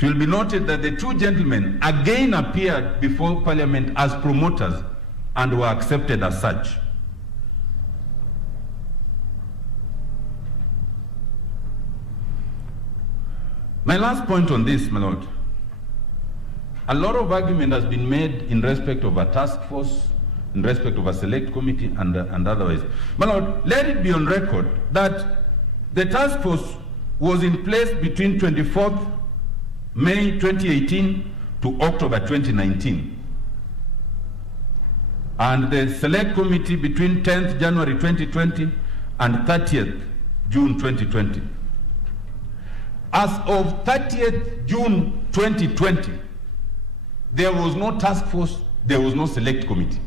It will be noted that the two gentlemen again appeared before Parliament as promoters and were accepted as such. My last point on this, my lord, a lot of argument has been made in respect of a task force, in respect of a select committee and otherwise. My lord, let it be on record that the task force was in place between 24th May 2018 to October 2019. And the select committee between 10th January 2020 and 30th June 2020. As of 30th June 2020, there was no task force, there was no select committee.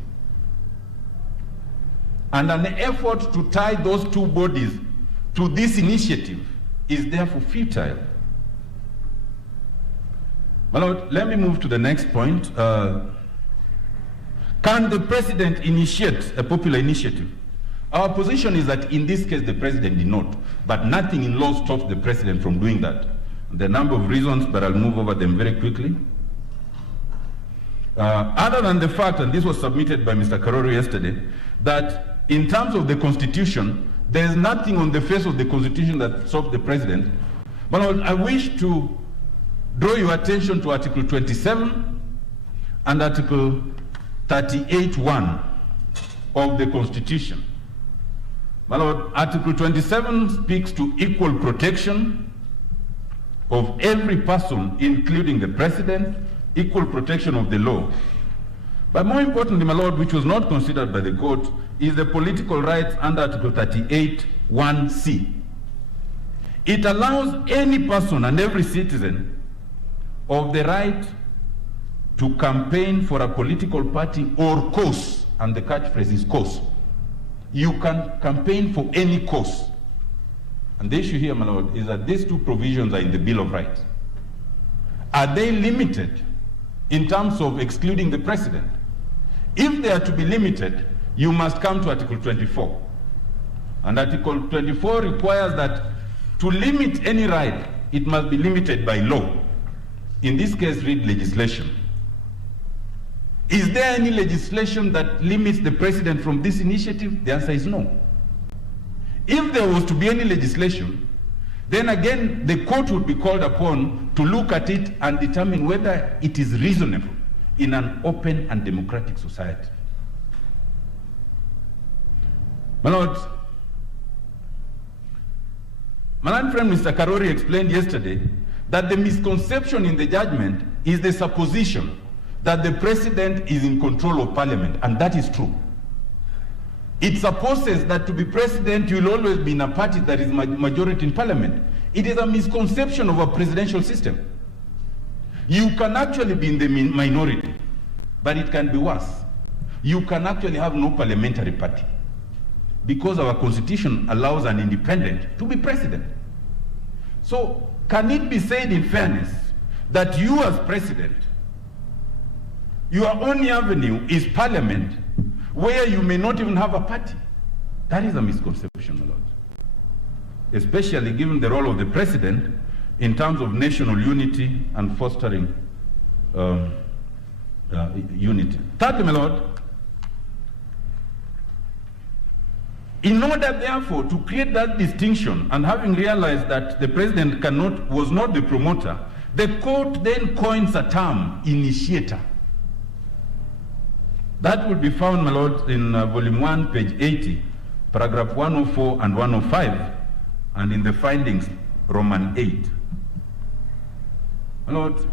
And an effort to tie those two bodies to this initiative is therefore futile. My lord, let me move to the next point. Can the president initiate a popular initiative? Our position is that in this case the president did not, but nothing in law stops the president from doing that. There are a number of reasons, but I'll move over them very quickly. Other than the fact, and this was submitted by Mr. Karori yesterday, that in terms of the Constitution, there is nothing on the face of the Constitution that stops the president. But I wish to draw your attention to Article 27 and Article 38(1) of the Constitution. My lord, Article 27 speaks to equal protection of every person, including the president, equal protection of the law. But more importantly, my lord, which was not considered by the court, is the political rights under Article 38(1)(c). It allows any person and every citizen of the right to campaign for a political party or cause, and the catchphrase is cause. You can campaign for any cause. And the issue here, my lord, is that these two provisions are in the Bill of Rights. Are they limited in terms of excluding the president? If they are to be limited, you must come to Article 24. And Article 24 requires that to limit any right, it must be limited by law. In this case, read legislation. Is there any legislation that limits the president from this initiative? The answer is no. If there was to be any legislation, then again the court would be called upon to look at it and determine whether it is reasonable in an open and democratic society. My lord, my learned friend Mr. Karori explained yesterday that the misconception in the judgment is the supposition that the president is in control of parliament, and that is true. It supposes that to be president, you will always be in a party that is majority in parliament. It is a misconception of a presidential system. You can actually be in the minority, but it can be worse. You can actually have no parliamentary party, because our constitution allows an independent to be president. So, can it be said in fairness that you as president, your only avenue is parliament, where you may not even have a party? That is a misconception, my lord. Especially given the role of the president in terms of national unity and fostering unity. Thirdly, my lord, in order therefore to create that distinction, and having realized that the president was not the promoter, the court then coins a term, initiator. That will be found, my lord, in volume 1, page 80, paragraph 104 and 105, and in the findings, Roman 8. My lord,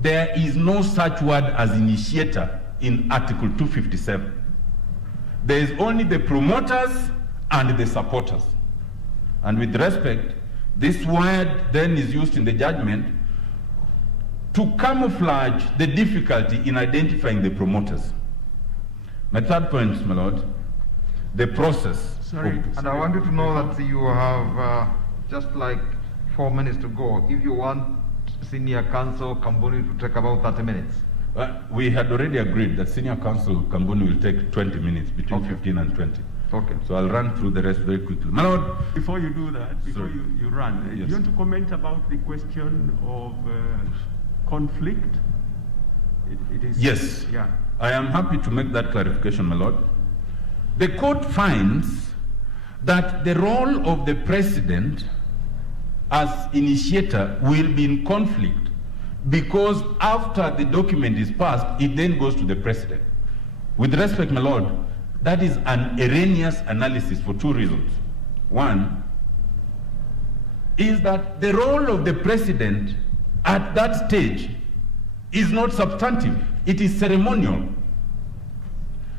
there is no such word as initiator in Article 257. There is only the promoters and the supporters. And with respect, this word then is used in the judgment to camouflage the difficulty in identifying the promoters. My third point, my lord, the process. Sorry, and I want you to know that you have just like 4 minutes to go. If you want Senior Counsel Kambuni to take about 30 minutes. We had already agreed that Senior Counsel Kambuni will take 20 minutes, between 15 and 20. Okay. So I'll run through the rest very quickly. My Lord, Before you do that, before Sorry. you run, Yes. do you want to comment about the question of conflict? It is. Yes. Yeah. I am happy to make that clarification, my Lord. The court finds that the role of the president as initiator will be in conflict because after the document is passed, it then goes to the president. With respect, my Lord, that is an erroneous analysis for two reasons. One is that the role of the president at that stage is not substantive, it is ceremonial.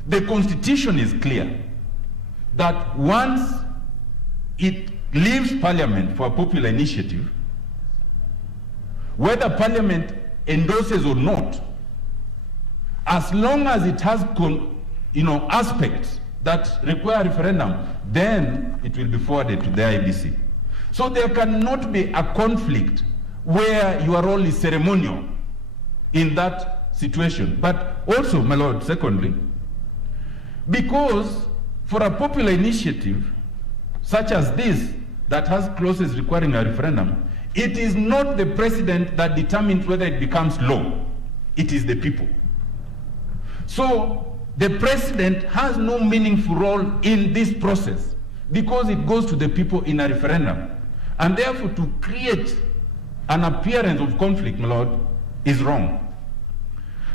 The Constitution is clear that once it leaves Parliament for a popular initiative, whether Parliament endorses or not, as long as it has aspects that require referendum, then it will be forwarded to the IBC. So there cannot be a conflict where your role is ceremonial in that situation. But also, my Lord, secondly, because for a popular initiative such as this that has clauses requiring a referendum, it is not the president that determines whether it becomes law. It is the people. So the president has no meaningful role in this process because it goes to the people in a referendum. And therefore, to create an appearance of conflict, my Lord, is wrong.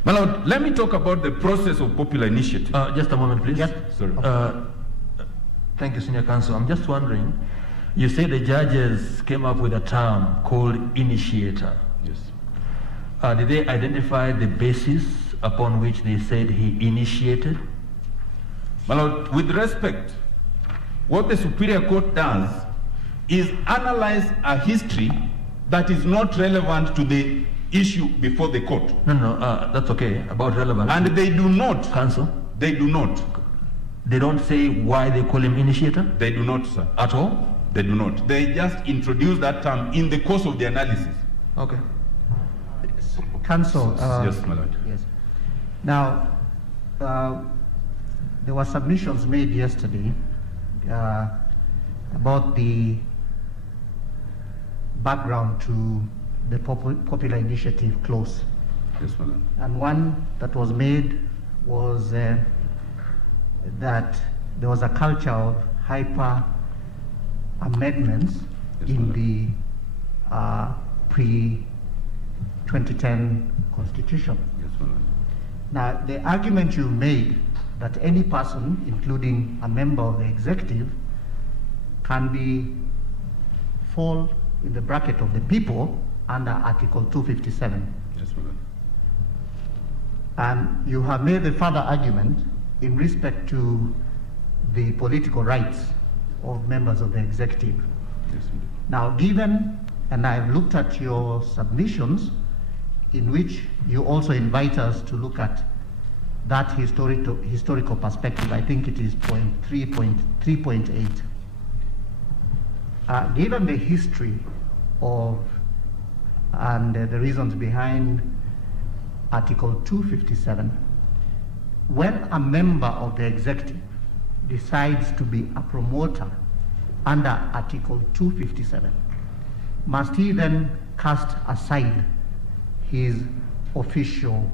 My Lord, let me talk about the process of popular initiative. Just a moment, please. Yes. Sorry. Thank you, Senior Counsel. I'm just wondering, you say the judges came up with a term called initiator. Yes. Did they identify the basis upon which they said he initiated? My Lord, with respect, what the Superior Court does is analyze a history that is not relevant to the issue before the court. No, that's okay, about relevance. And they do not. Counsel? They do not. They don't say why they call him initiator? They do not, sir. At all? They do not. They just introduce that term in the course of the analysis. Okay. Counsel. Yes, my Lord. Yes. Now, there were submissions made yesterday about the background to the popular initiative clause. Yes, my Lord. And one that was made was that there was a culture of hyper amendments Yes, in madam. the pre-2010 Constitution. Yes, my Lord. Now, the argument you made that any person, including a member of the executive, can fall in the bracket of the people under Article 257. Yes, my Lord. And you have made the further argument in respect to the political rights of members of the executive. Yes, my Lord. Now, given, and I've looked at your submissions, in which you also invite us to look at that historical perspective, I think it is 3.8. Given the history of and the reasons behind Article 257, when a member of the executive decides to be a promoter under Article 257, must he then cast aside his official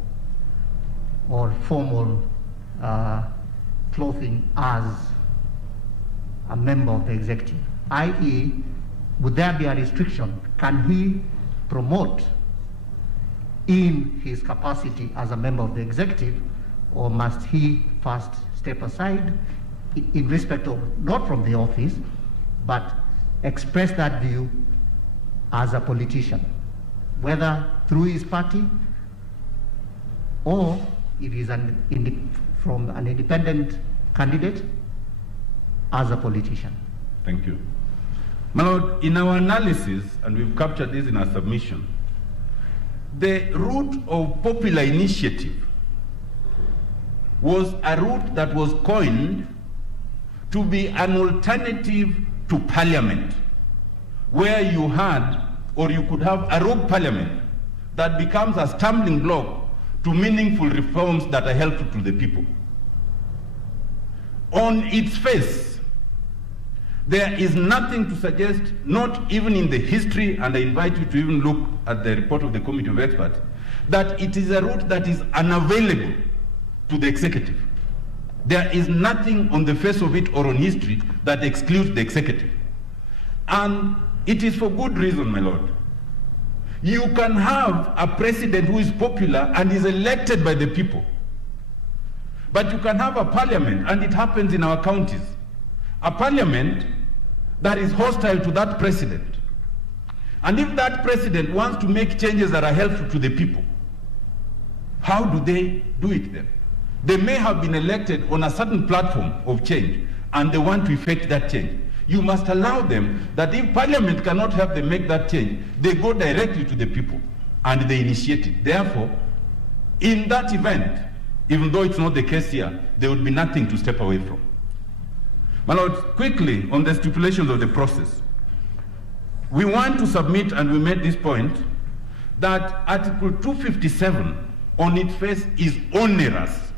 or formal clothing as a member of the executive? I.e., would there be a restriction? Can he promote in his capacity as a member of the executive, or must he first step aside in respect of, not from the office, but express that view as a politician, whether through his party or it is from an independent candidate as a politician? Thank you. My Lord, in our analysis, and we've captured this in our submission, the route of popular initiative was a route that was coined to be an alternative to parliament, where you had, or you could have, a rogue parliament that becomes a stumbling block to meaningful reforms that are helpful to the people. On its face, there is nothing to suggest, not even in the history, and I invite you to even look at the report of the Committee of Experts, that it is a route that is unavailable to the executive. There is nothing on the face of it or on history that excludes the executive. And it is for good reason, my lord. You can have a president who is popular and is elected by the people. But you can have a parliament, and it happens in our counties, a parliament that is hostile to that president. And if that president wants to make changes that are helpful to the people, how do they do it then? They may have been elected on a certain platform of change, and they want to effect that change. You must allow them that if Parliament cannot help them make that change, they go directly to the people and they initiate it. Therefore, in that event, even though it's not the case here, there would be nothing to step away from. My lord, quickly on the stipulations of the process. We want to submit, and we made this point, that Article 257 on its face is onerous.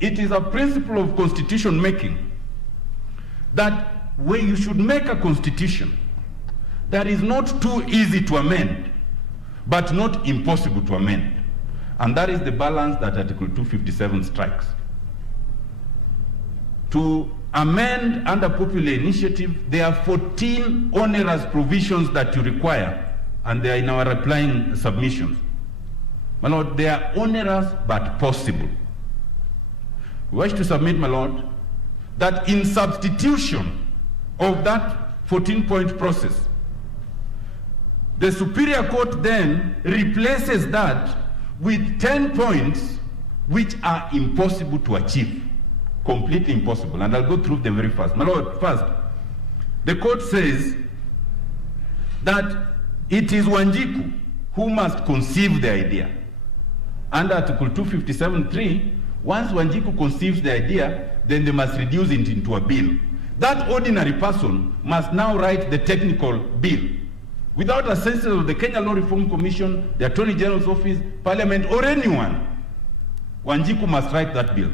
It is a principle of constitution making that where you should make a constitution that is not too easy to amend, but not impossible to amend. And that is the balance that Article 257 strikes. To amend under popular initiative, there are 14 onerous provisions that you require, and they are in our replying submissions. My lord, they are onerous but possible. We wish to submit, my lord, that in substitution of that 14-point process, the Superior Court then replaces that with 10 points which are impossible to achieve, completely impossible. And I'll go through them very fast. My lord, first, the court says that it is Wanjiku who must conceive the idea. Under Article 257(3), once Wanjiku conceives the idea, then they must reduce it into a bill. That ordinary person must now write the technical bill. Without assistance of the Kenya Law Reform Commission, the Attorney General's Office, Parliament, or anyone, Wanjiku must write that bill.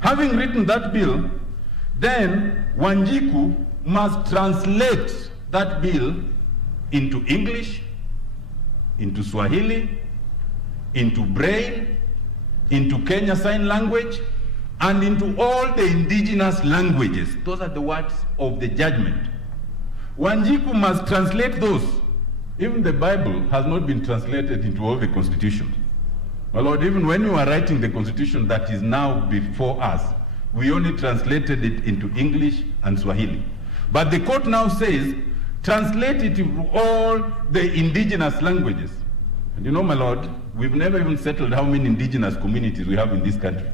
Having written that bill, then Wanjiku must translate that bill into English, into Swahili, into Braille, into Kenya Sign Language, and into all the indigenous languages. Those are the words of the judgment. Wanjiku must translate those. Even the Bible has not been translated into all the constitutions. My lord, even when we were writing the constitution that is now before us, we only translated it into English and Swahili. But the court now says, translate it into all the indigenous languages. And you know, my lord, we've never even settled how many indigenous communities we have in this country.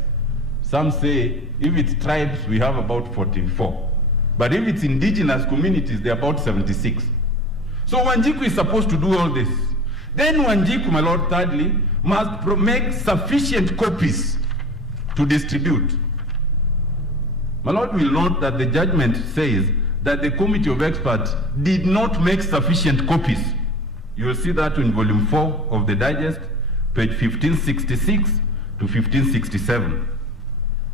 Some say if it's tribes, we have about 44. But if it's indigenous communities, they're about 76. So Wanjiku is supposed to do all this. Then Wanjiku, my lord, thirdly, must make sufficient copies to distribute. My lord will note that the judgment says that the Committee of Experts did not make sufficient copies. You will see that in volume 4 of the digest, page 1566 to 1567.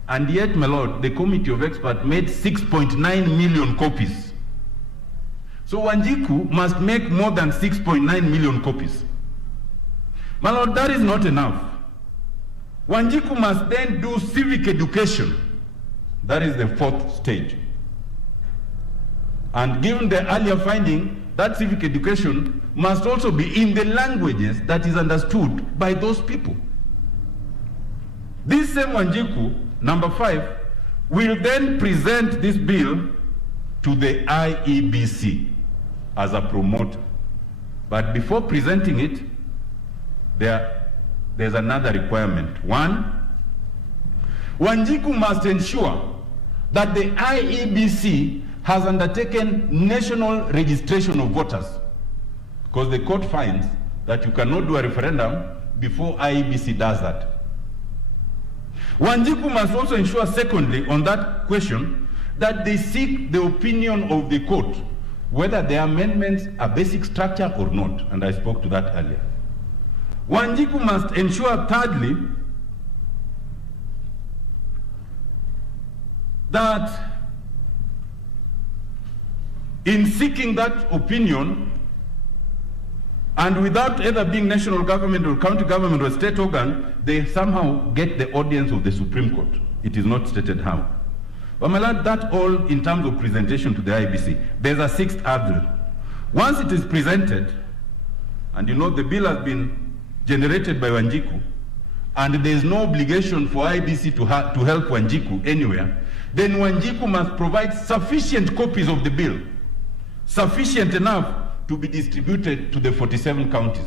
And yet, my lord, the Committee of Experts made 6.9 million copies. So Wanjiku must make more than 6.9 million copies. My lord, that is not enough. Wanjiku must then do civic education. That is the fourth stage. And given the earlier finding, that civic education must also be in the languages that is understood by those people. This same Wanjiku, number 5, will then present this bill to the IEBC as a promoter. But before presenting it, there's another requirement. 1, Wanjiku must ensure that the IEBC has undertaken national registration of voters, because the court finds that you cannot do a referendum before IEBC does that. Wanjiku must also ensure, secondly, on that question, that they seek the opinion of the court, whether the amendments are basic structure or not, and I spoke to that earlier. Wanjiku must ensure, thirdly, that in seeking that opinion, and without either being national government or county government or state organ, they somehow get the audience of the Supreme Court. It is not stated how. But my lord, that all in terms of presentation to the IEBC. There's a sixth hurdle. Once it is presented, and you know the bill has been generated by Wanjiku, and there is no obligation for IEBC to help Wanjiku anywhere, then Wanjiku must provide sufficient copies of the bill, sufficient enough to be distributed to the 47 counties.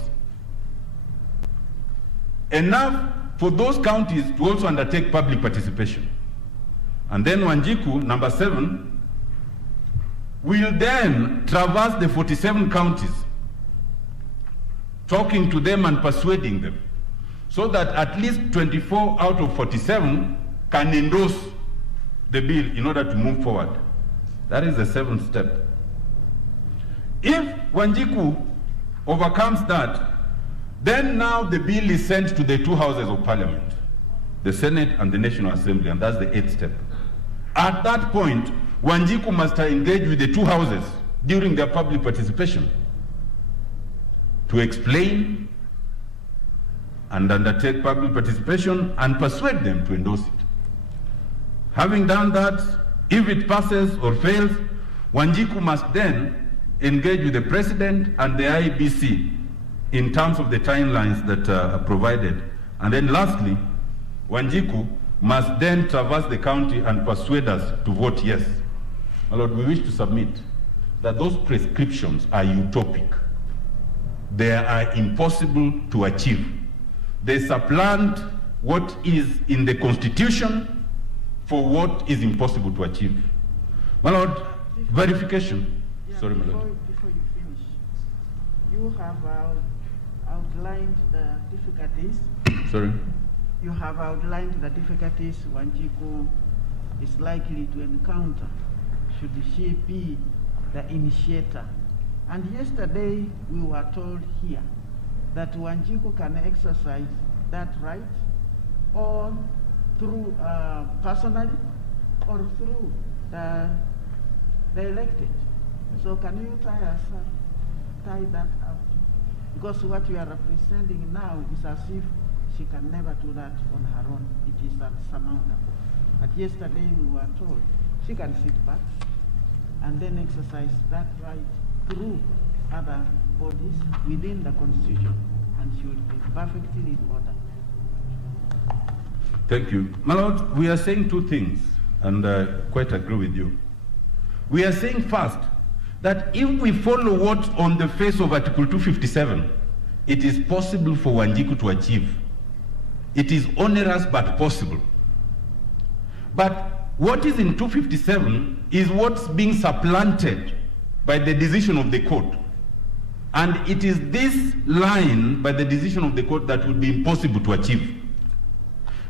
Enough for those counties to also undertake public participation. And then Wanjiku, number 7, will then traverse the 47 counties, talking to them and persuading them, so that at least 24 out of 47 can endorse the bill in order to move forward. That is the 7th step. If Wanjiku overcomes that, then now the bill is sent to the 2 houses of parliament, the Senate and the National Assembly, and that's the 8th step. At that point, Wanjiku must engage with the 2 houses during their public participation to explain and undertake public participation and persuade them to endorse it. Having done that, if it passes or fails, Wanjiku must then engage with the president and the IEBC in terms of the timelines that are provided. And then lastly, Wanjiku must then traverse the county and persuade us to vote yes. My Lord, we wish to submit that those prescriptions are utopic. They are impossible to achieve. They supplant what is in the Constitution for what is impossible to achieve. My Lord, verification. Yeah, Sorry, my Lord. Before you finish, you have outlined the difficulties. Sorry. You have outlined the difficulties Wanjiku is likely to encounter should she be the initiator. And yesterday we were told here that Wanjiku can exercise that right or through personally or through the elected. So can you tie that out? Because what you are representing now is as if she can never do that on her own. It is unsurmountable. But yesterday we were told she can sit back and then exercise that right through other bodies within the Constitution, and she would be perfectly in order. Thank you. My Lord, we are saying 2 things, and I quite agree with you. We are saying first, that if we follow what's on the face of Article 257, it is possible for Wanjiku to achieve. It is onerous but possible. But what is in 257 is what's being supplanted by the decision of the court. And it is this line by the decision of the court that would be impossible to achieve.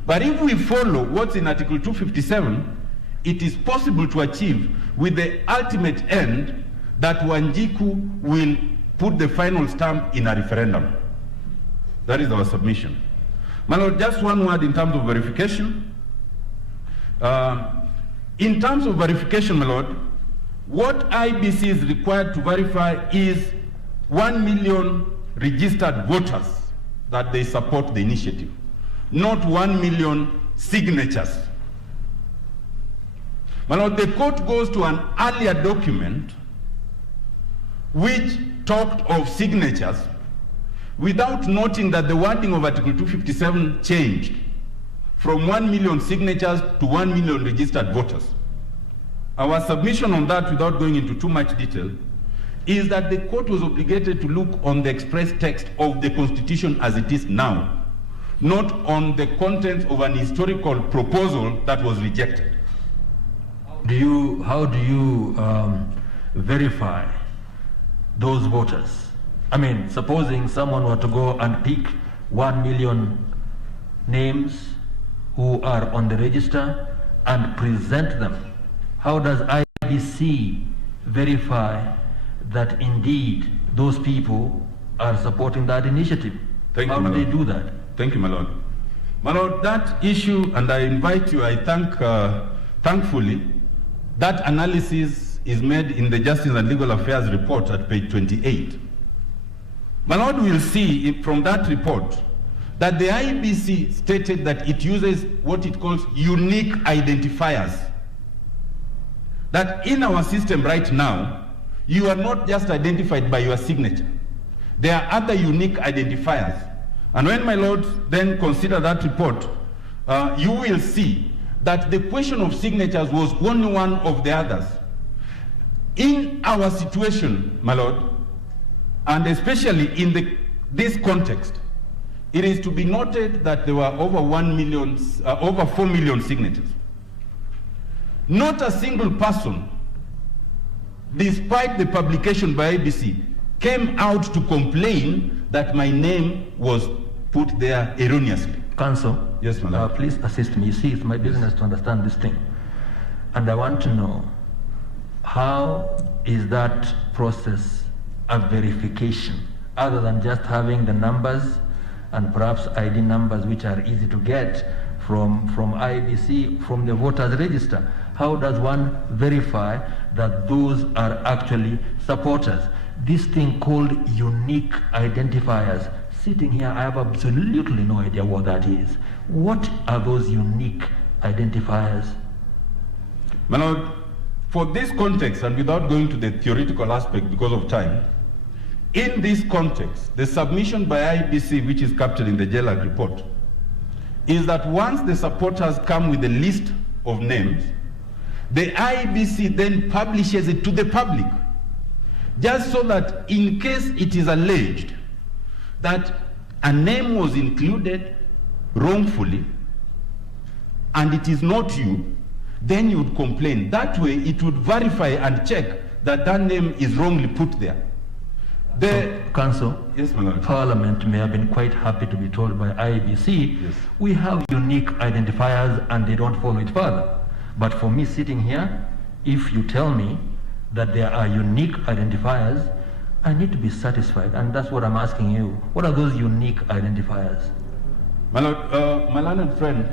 But if we follow what's in Article 257, it is possible to achieve with the ultimate end that Wanjiku will put the final stamp in a referendum. That is our submission. My Lord, just one word in terms of verification. In terms of verification, my Lord, what IBC is required to verify is 1 million registered voters that they support the initiative, not 1 million signatures. My Lord, the court goes to an earlier document which talked of signatures without noting that the wording of Article 257 changed from 1 million signatures to 1 million registered voters. Our submission on that, without going into too much detail, is that the court was obligated to look on the express text of the Constitution as it is now, not on the contents of an historical proposal that was rejected. How do you verify those voters? I mean, supposing someone were to go and pick 1 million names who are on the register and present them, how does IBC verify that indeed those people are supporting that initiative? How do they do that? Thank you, my Lord. My Lord, that issue, and I invite you, I thank, thankfully, That analysis is made in the Justice and Legal Affairs report at page 28. My Lord, will see from that report that the IEBC stated that it uses what it calls unique identifiers. That in our system right now, you are not just identified by your signature. There are other unique identifiers. And when my Lord then consider that report, you will see that the question of signatures was only one of the others. In our situation, my Lord, and especially in this context, it is to be noted that there were over 4 million signatures. Not a single person, despite the publication by ABC, came out to complain that my name was put there erroneously. Counsel, yes, my Lord. Please assist me. You see, it's my business to understand this thing. And I want to know, how is that process a verification, other than just having the numbers and perhaps ID numbers which are easy to get from IEBC, from the voters register? How does one verify that those are actually supporters? This thing called unique identifiers. Sitting here, I have absolutely no idea what that is. What are those unique identifiers? My Lord, for this context, and without going to the theoretical aspect because of time, in this context, the submission by IEBC, which is captured in the JLAG report, is that once the supporters come with a list of names, the IEBC then publishes it to the public, just so that in case it is alleged that a name was included wrongfully and it is not you, then you would complain. That way it would verify and check that that name is wrongly put there. Counsel, yes, my Lord. Parliament may have been quite happy to be told by IEBC, yes, we have unique identifiers and they don't follow it further. But for me sitting here, if you tell me that there are unique identifiers, I need to be satisfied, and that's what I'm asking you. What are those unique identifiers? My Lord, my learned friend,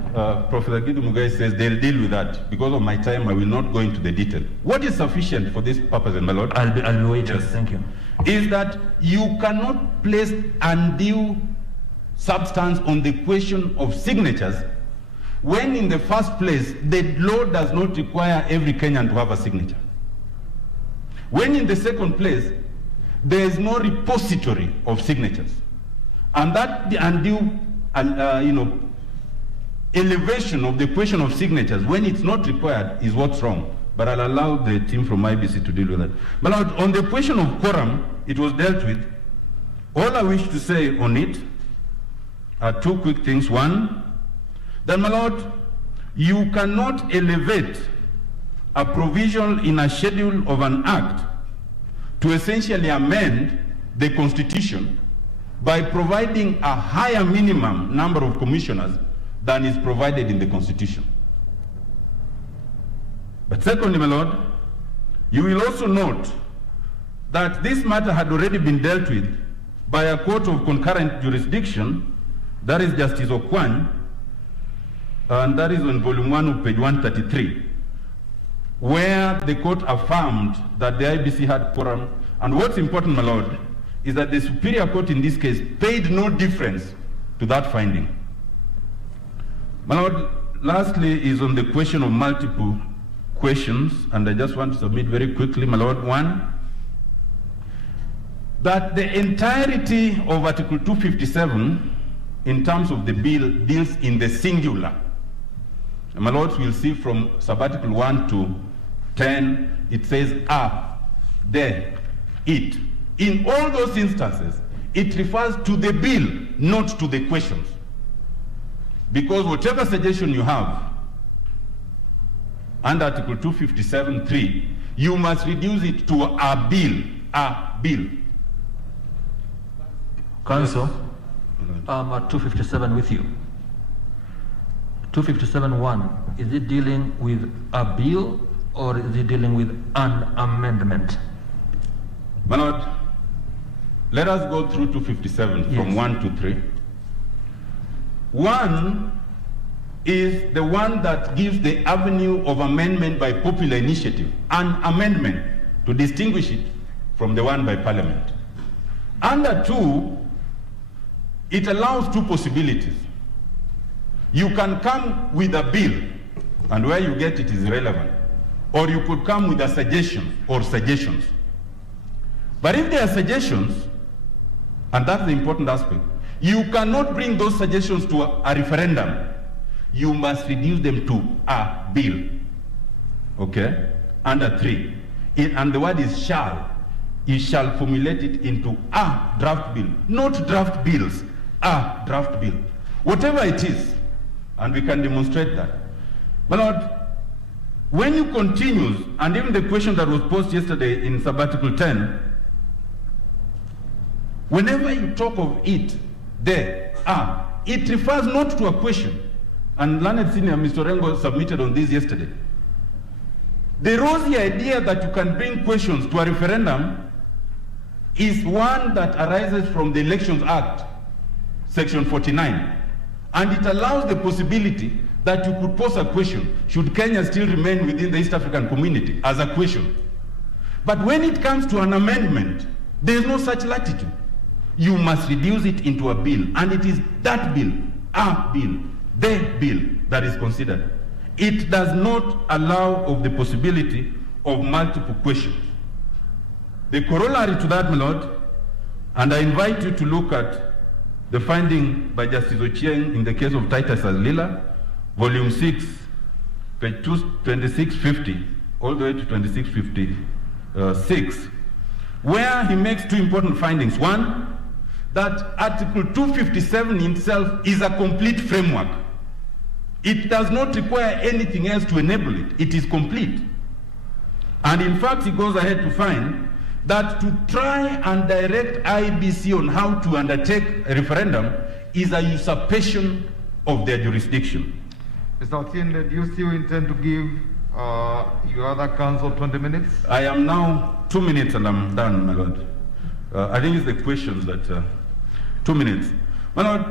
Professor Gidu Mugai, says they'll deal with that. Because of my time, I will not go into the detail. What is sufficient for this purpose, my Lord? I'll be waiting. Yes. Thank you. Is that you cannot place undue substance on the question of signatures when in the first place the law does not require every Kenyan to have a signature. When in the second place, there is no repository of signatures. And that the undue elevation of the question of signatures when it's not required is what's wrong. But I'll allow the team from IBC to deal with that. But on the question of quorum, it was dealt with. All I wish to say on it are two quick things. One, that, my Lord, you cannot elevate a provision in a schedule of an act to essentially amend the Constitution by providing a higher minimum number of commissioners than is provided in the Constitution. But secondly, my Lord, you will also note that this matter had already been dealt with by a court of concurrent jurisdiction, that is Justice Okwan, and that is on volume 1 of page 133, where the court affirmed that the IBC had quorum. And what's important, my Lord, is that the Superior Court in this case paid no difference to that finding. My Lord, lastly is on the question of multiple questions, and I just want to submit very quickly, my Lord. One, that the entirety of Article 257 in terms of the bill deals in the singular. And my Lords will see from sub-article 1 to 10, it says there, it. In all those instances, it refers to the bill, not to the questions. Because whatever suggestion you have under Article 257(3), you must reduce it to a bill, Counsel, I'm at 257 with you. 257(1), is it dealing with a bill or is it dealing with an amendment? My Lord, let us go through 257 from 1 to 3. 1 is the one that gives the avenue of amendment by popular initiative, an amendment to distinguish it from the one by Parliament. Under 2, it allows 2 possibilities. You can come with a bill, and where you get it is irrelevant, or you could come with a suggestion or suggestions. But if there are suggestions, and that's the important aspect, you cannot bring those suggestions to a referendum. You must reduce them to a bill. Okay? Under 3. And the word is shall. You shall formulate it into a draft bill. Not draft bills, a draft bill. Whatever it is, and we can demonstrate that. My Lord, when you continue, and even the question that was posed yesterday in sabbatical 10, whenever you talk of it, there, it refers not to a question. And Learned Senior Mr. Rengo submitted on this yesterday. The rosy idea that you can bring questions to a referendum is one that arises from the Elections Act, Section 49. And it allows the possibility that you could pose a question, should Kenya still remain within the East African community, as a question. But when it comes to an amendment, there is no such latitude. You must reduce it into a bill, and it is that bill, a bill, the bill that is considered. It does not allow of the possibility of multiple questions. The corollary to that, my Lord, and I invite you to look at the finding by Justice Otiende in the case of Titus Azlila, Volume 6, page 2650, all the way to 2656, where he makes 2 important findings. One, that Article 257 itself is a complete framework. It does not require anything else to enable it. It is complete. And in fact, he goes ahead to find that to try and direct IBC on how to undertake a referendum is a usurpation of their jurisdiction. Mr. Otiende, do you still intend to give your other counsel 20 minutes? I am now 2 minutes and I'm done, my Lord. I think it's the questions that, 2 minutes. My Lord,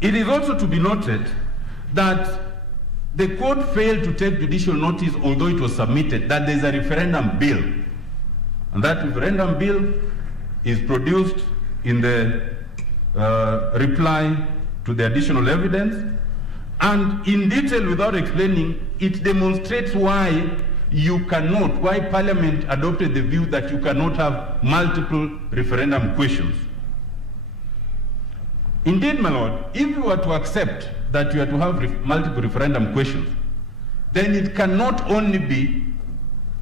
it is also to be noted that the court failed to take judicial notice, although it was submitted, that there is a referendum bill. And that referendum bill is produced in the reply to the additional evidence. And in detail, without explaining, it demonstrates why you cannot, why Parliament adopted the view that you cannot have multiple referendum questions. Indeed, my Lord, if you were to accept that you are to have multiple referendum questions, then it cannot only be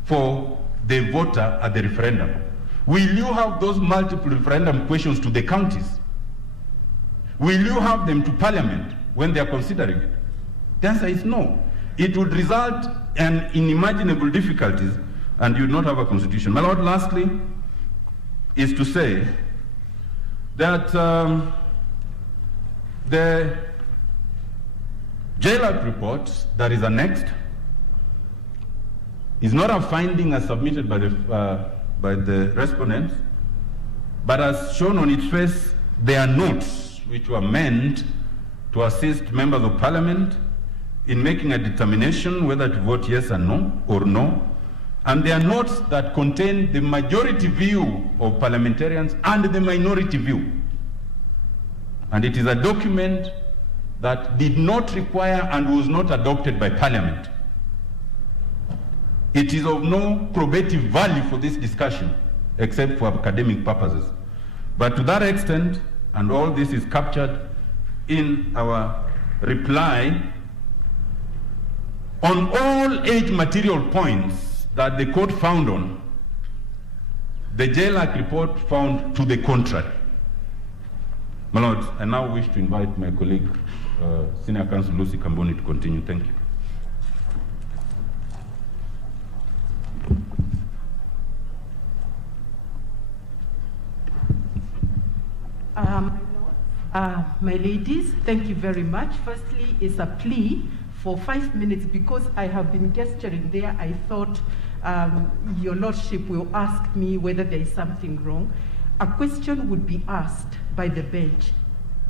for the voter at the referendum. Will you have those multiple referendum questions to the counties? Will you have them to Parliament when they are considering it? The answer is no. It would result in unimaginable difficulties, and you would not have a constitution. My Lord, lastly, is to say that the JLAC report that is annexed is not a finding as submitted by the respondents, but as shown on its face, they are notes which were meant to assist members of Parliament in making a determination whether to vote yes or no, and they are notes that contain the majority view of parliamentarians and the minority view. And it is a document that did not require and was not adopted by Parliament. It is of no probative value for this discussion, except for academic purposes. But to that extent, and all this is captured in our reply, on all 8 material points that the court found on, the JLAC report found to the contrary. My Lord, I now wish to invite my colleague, Senior Counsel Lucy Kamboni, to continue. Thank you. My ladies, thank you very much. Firstly, it's a plea for 5 minutes because I have been gesturing there. I thought your Lordship will ask me whether there is something wrong. A question would be asked by the bench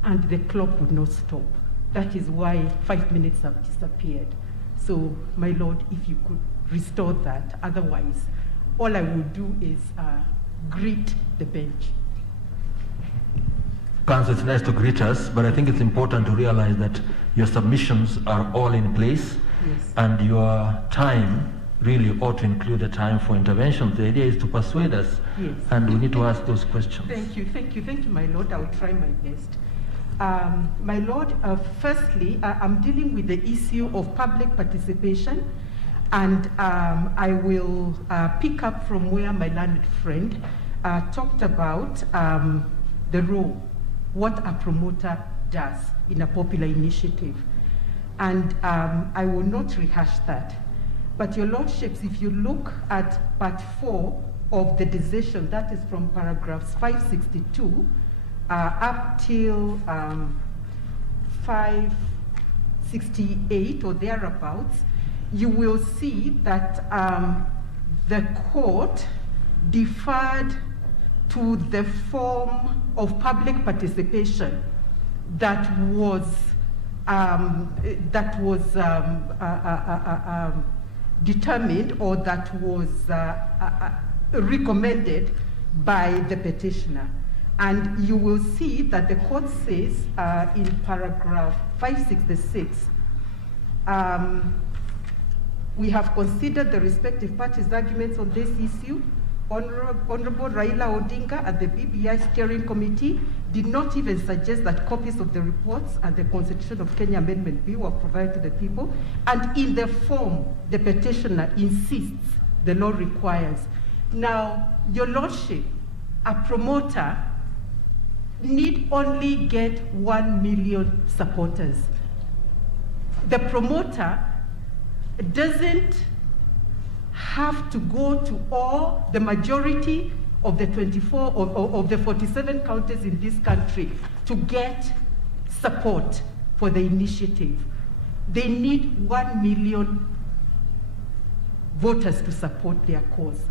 and the clock would not stop. That is why 5 minutes have disappeared. So, my Lord, if you could restore that, otherwise, all I will do is greet the bench. Council, it's nice to greet us, but I think it's important to realize that your submissions are all in place, yes, and your time really ought to include a time for intervention. The idea is to persuade us, yes, and we need to ask those questions. Thank you, my Lord. I'll try my best. My Lord, firstly, I'm dealing with the issue of public participation, and I will pick up from where my learned friend talked about the role, what a promoter does in a popular initiative. And I will not rehash that. But your Lordships, if you look at part 4 of the decision, that is from paragraphs 562 up till 568 or thereabouts, you will see that the court deferred to the form of public participation that was determined, or that was recommended by the petitioner. And you will see that the court says in paragraph 566, we have considered the respective parties' arguments on this issue. Honorable Raila Odinga and the BBI Steering Committee did not even suggest that copies of the reports and the Constitution of Kenya Amendment Bill were provided to the people, and in the form the petitioner insists the law requires. Now, your Lordship, a promoter need only get 1 million supporters. The promoter doesn't have to go to all the majority of the 24 of the 47 counties in this country to get support for the initiative. They need 1 million voters to support their cause.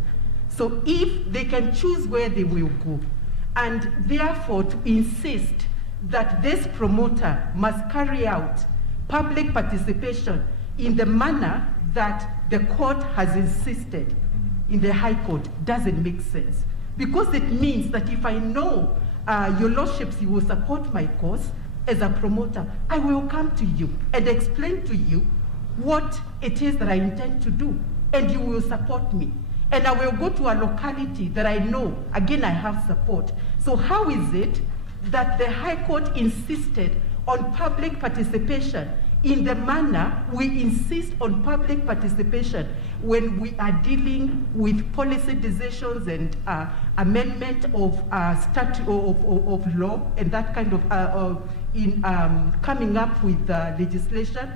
So if they can choose where they will go, and therefore to insist that this promoter must carry out public participation in the manner that the court has insisted in the High Court doesn't make sense. Because it means that if I know your Lordships, you will support my cause as a promoter, I will come to you and explain to you what it is that I intend to do, and you will support me. And I will go to a locality that I know, again, I have support. So how is it that the High Court insisted on public participation in the manner we insist on public participation when we are dealing with policy decisions and amendment of statute of law and that kind of, in coming up with legislation,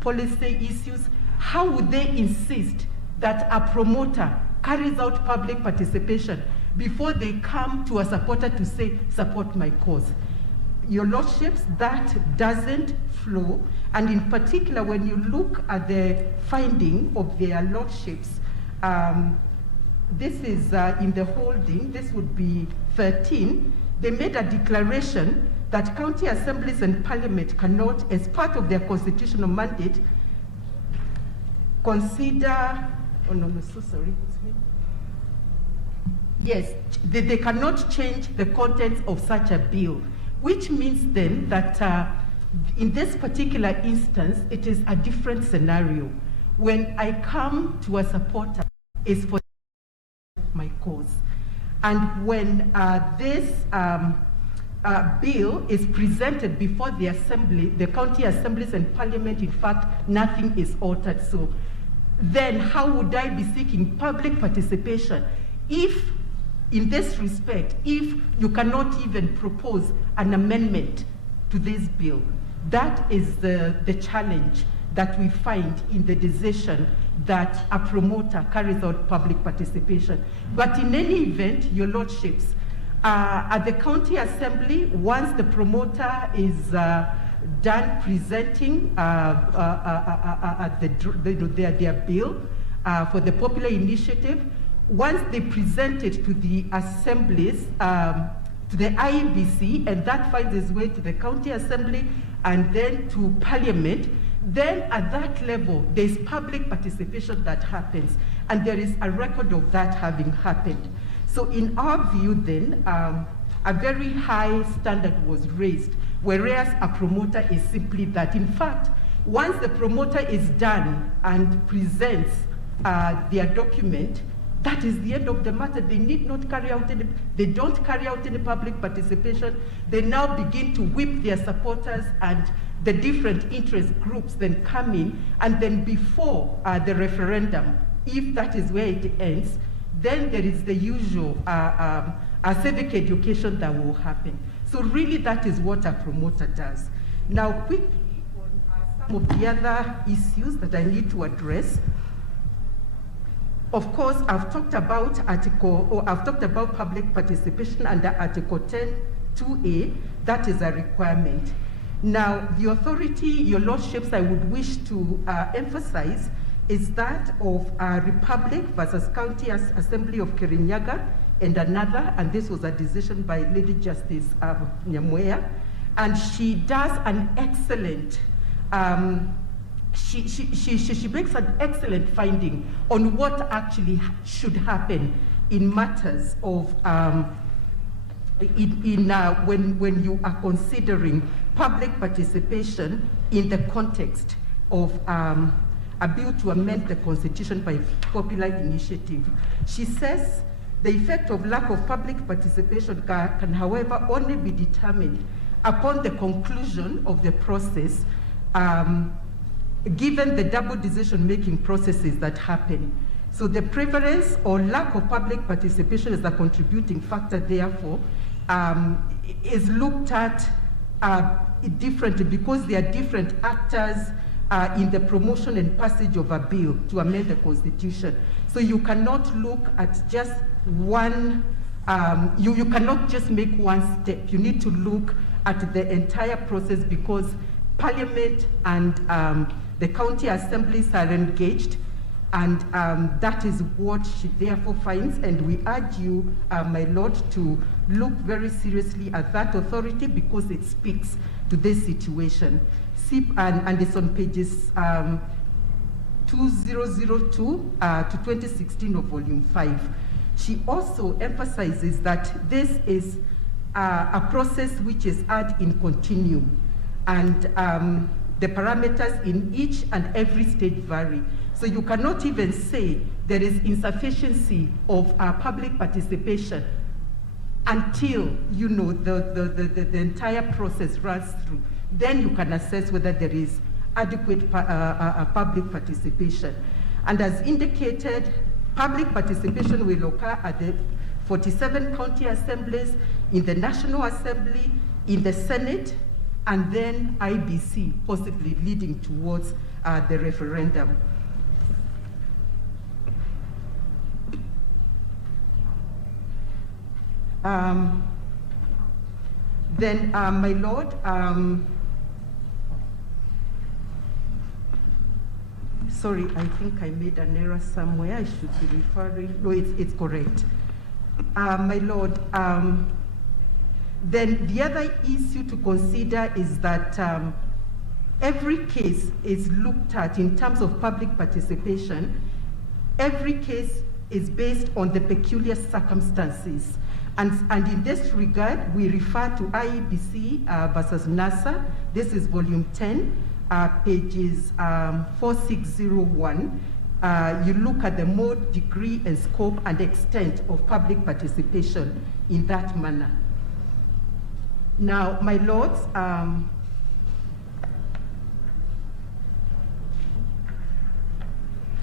policy issues? How would they insist that a promoter carries out public participation before they come to a supporter to say, support my cause? Your Lordships, that doesn't flow. And in particular, when you look at the finding of their Lordships, this is in the holding, this would be 13, they made a declaration that county assemblies and parliament cannot, as part of their constitutional mandate, consider, oh no, so sorry, it's me. Yes, they cannot change the contents of such a bill, which means then that in this particular instance, it is a different scenario. When I come to a supporter, it's for my cause. And when this bill is presented before the assembly, the county assemblies and parliament, in fact, nothing is altered. So then how would I be seeking public participation if, in this respect, if you cannot even propose an amendment to this bill? That is the challenge that we find in the decision that a promoter carries out public participation. But in any event, your Lordships, at the county assembly, once the promoter is done presenting their bill for the popular initiative, once they present it to the assemblies, to the IEBC, and that finds its way to the county assembly and then to parliament, then at that level, there's public participation that happens, and there is a record of that having happened. So in our view then, a very high standard was raised, whereas a promoter is simply that. In fact, once the promoter is done and presents their document, that is the end of the matter. They need not carry out any, they don't carry out any public participation. They now begin to whip their supporters, and the different interest groups then come in, and then before the referendum, if that is where it ends, then there is the usual civic education that will happen. So really that is what a promoter does. Now quickly on some of the other issues that I need to address. Of course, I've talked about public participation under Article 10(2)(a). That is a requirement. Now, the authority, your lordships, I would wish to emphasize is that of Republic versus County Assembly of Kirinyaga and another, and this was a decision by Lady Justice Nyamweya, and she does an excellent she makes an excellent finding on what actually should happen in matters of when you are considering public participation in the context of a bill to amend the Constitution by popular initiative. She says the effect of lack of public participation can, however, only be determined upon the conclusion of the process, given the double decision-making processes that happen. So the prevalence or lack of public participation as a contributing factor, therefore, is looked at differently because there are different actors in the promotion and passage of a bill to amend the Constitution. So you cannot look at just one, you cannot just make one step. You need to look at the entire process because Parliament and the county assemblies are engaged, and that is what she therefore finds, and we urge you, my Lord, to look very seriously at that authority because it speaks to this situation. And it's on pages 2002 to 2016 of volume 5. She also emphasizes that this is a process which is ad in continuum, and the parameters in each and every state vary. So you cannot even say there is insufficiency of public participation until you know the entire process runs through. Then you can assess whether there is adequate public participation. And as indicated, public participation will occur at the 47 county assemblies, in the National Assembly, in the Senate, and then IBC, possibly leading towards the referendum. Then, my Lord, sorry, I think I made an error somewhere. I should be referring, no, it's correct. My Lord, then the other issue to consider is that every case is looked at in terms of public participation. Every case is based on the peculiar circumstances. And in this regard, we refer to IEBC versus NASA. This is volume 10, pages 4601. You look at the mode, degree, and scope and extent of public participation in that manner. Now, my lords,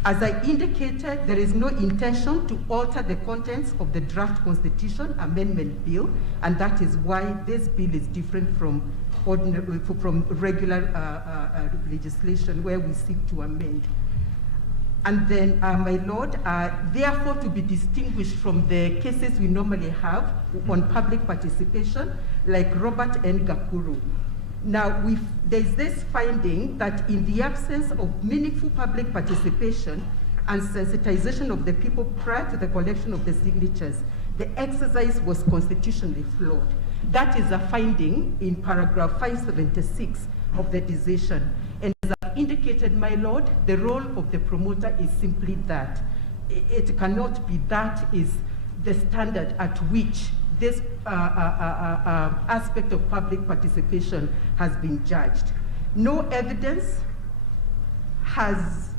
as I indicated, there is no intention to alter the contents of the draft Constitution Amendment Bill, and that is why this bill is different from regular legislation where we seek to amend. And then, my Lord, therefore to be distinguished from the cases we normally have on public participation, like Robert N. Gakuru. Now, there's this finding that in the absence of meaningful public participation and sensitization of the people prior to the collection of the signatures, the exercise was constitutionally flawed. That is a finding in paragraph 576 of the decision. And as I've indicated, my lord, the role of the promoter is simply that. It cannot be that is the standard at which this aspect of public participation has been judged. No evidence has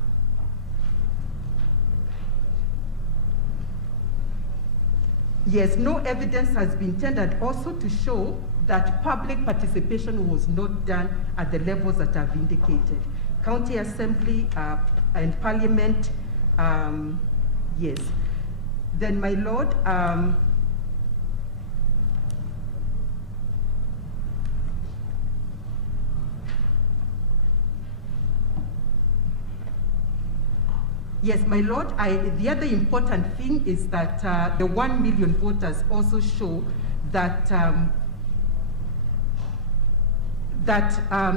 no evidence has been tendered also to show that public participation was not done at the levels that I've indicated. County Assembly and Parliament, yes. Then, my lord, yes, my lord, the other important thing is that the 1 million voters also show that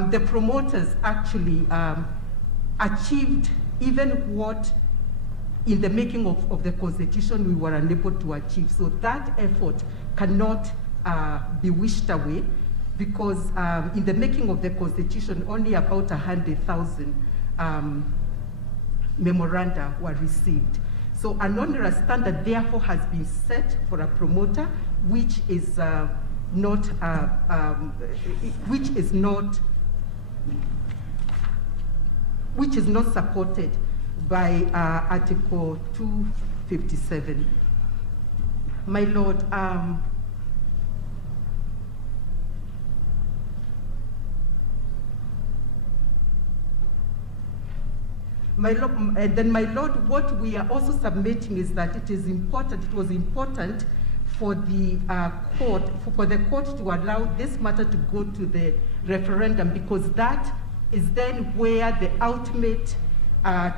the promoters actually achieved even what in the making of the Constitution we were unable to achieve. So that effort cannot be wished away, because in the making of the Constitution, only about 100,000 memoranda were received. So an onerous standard therefore has been set for a promoter, which is not supported by Article 257. My lord, my lord, what we are also submitting is that it was important for the court to allow this matter to go to the referendum, because that is then where the ultimate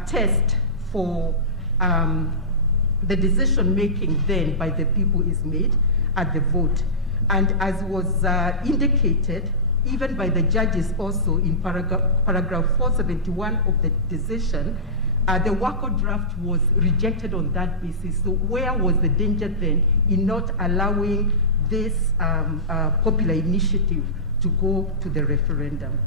test for the decision making then by the people is made at the vote. And as was indicated, even by the judges also in paragraph 471 of the decision, the WACO draft was rejected on that basis. So where was the danger then in not allowing this popular initiative to go to the referendum?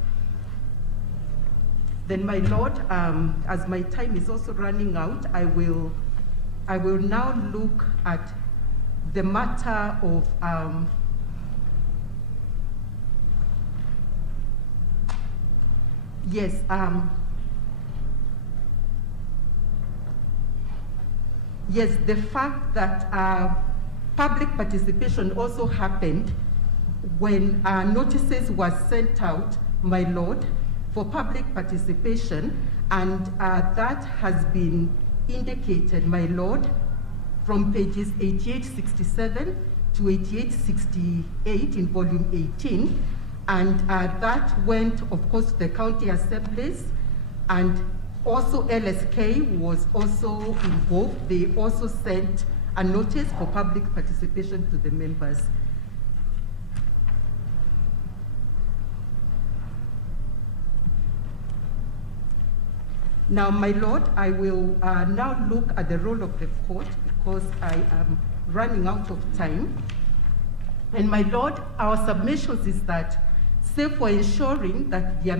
Then, my lord, as my time is also running out, I will now look at the matter of yes, yes, the fact that public participation also happened when notices were sent out, my lord, for public participation, and that has been indicated, my lord, from pages 8867 to 8868 in volume 18, and that went, of course, to the county assemblies, and also LSK was also involved. They also sent a notice for public participation to the members. Now, my lord, I will now look at the role of the court, because I am running out of time. And my lord, our submissions is that, save for ensuring that the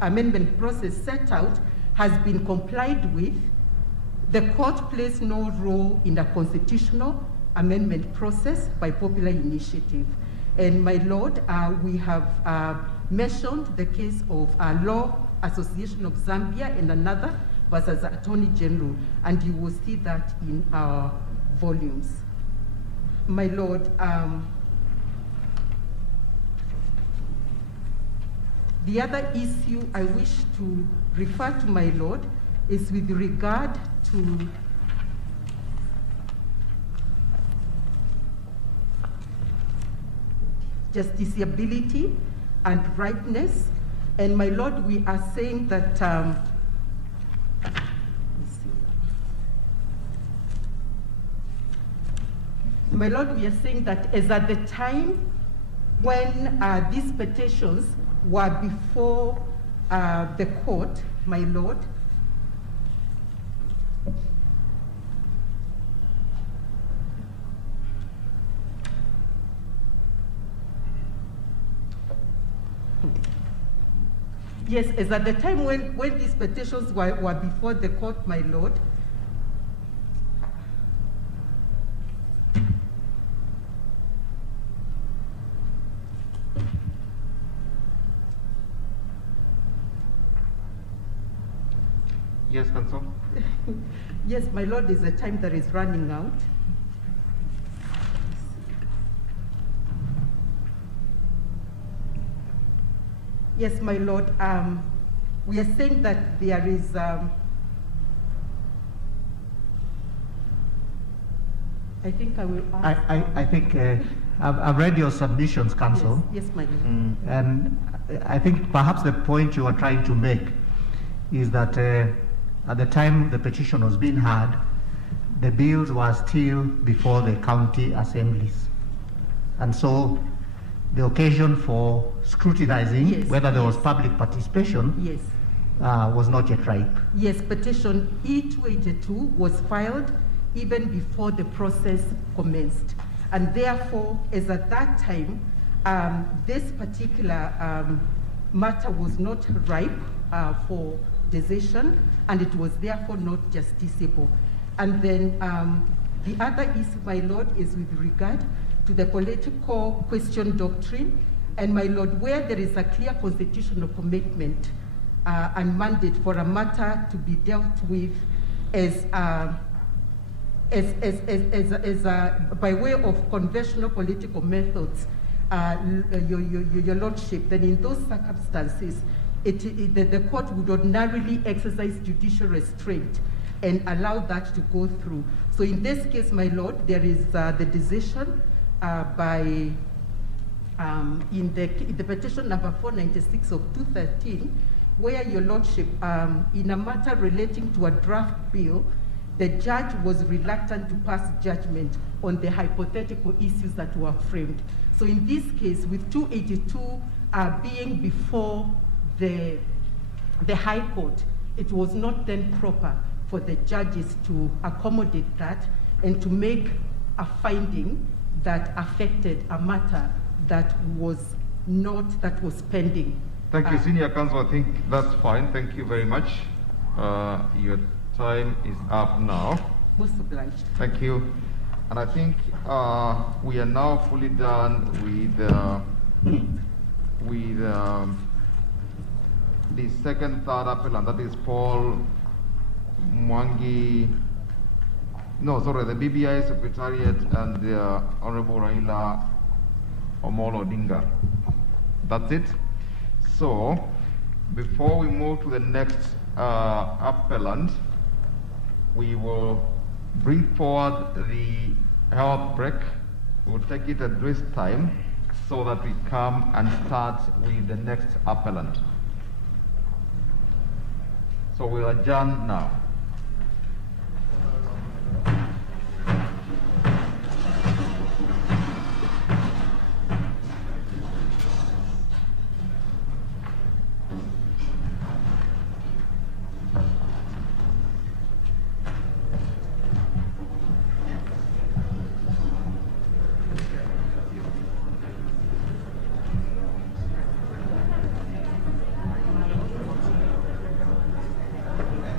amendment process set out has been complied with, the court plays no role in the constitutional amendment process by popular initiative. And my lord, we have mentioned the case of Law Association of Zambia and another versus Attorney General, and you will see that in our volumes. My lord, the other issue I wish to refer to, my lord, is with regard to justiciability and rightness. And my lord, we are saying that, my lord, we are saying that as at the time when these petitions were before the court, my lord, Yes, as at the time when these petitions were before the court, my lord, Yes, counsel. yes, my lord, is the time that is running out. Yes, my lord, we are saying that there is, I think I will ask. I think I've read your submissions, counsel. Yes, yes, my lord. And I think perhaps the point you are trying to make is that at the time the petition was being heard, the bills were still before the county assemblies. And so the occasion for scrutinizing Yes, whether there was yes. public participation Yes. was not yet ripe. Yes, petition E282 was filed even before the process commenced. And therefore, as at that time, this particular matter was not ripe for decision, and it was therefore not justiciable. And then the other issue, my lord, is with regard to the political question doctrine. And my lord, where there is a clear constitutional commitment and mandate for a matter to be dealt with as by way of conventional political methods, your lordship, then in those circumstances, the court would ordinarily exercise judicial restraint and allow that to go through. So in this case, my lord, there is the decision by in the petition number 496 of 2013, where your lordship, in a matter relating to a draft bill, the judge was reluctant to pass judgment on the hypothetical issues that were framed. So in this case, with 282 being before the High Court, it was not then proper for the judges to accommodate that and to make a finding that affected a matter that was pending. Thank you, Senior Counsel. I think that's fine. Thank you very much. Your time is up now. Most obliged. Thank you. And I think we are now fully done with the second, third appeal, and that is Paul Mwangi. No, sorry, the BBI Secretariat and the Honorable Raila Amolo Odinga. That's it. So, before we move to the next appellant, we will bring forward the health break. We'll take it at this time so that we come and start with the next appellant. So we'll adjourn now.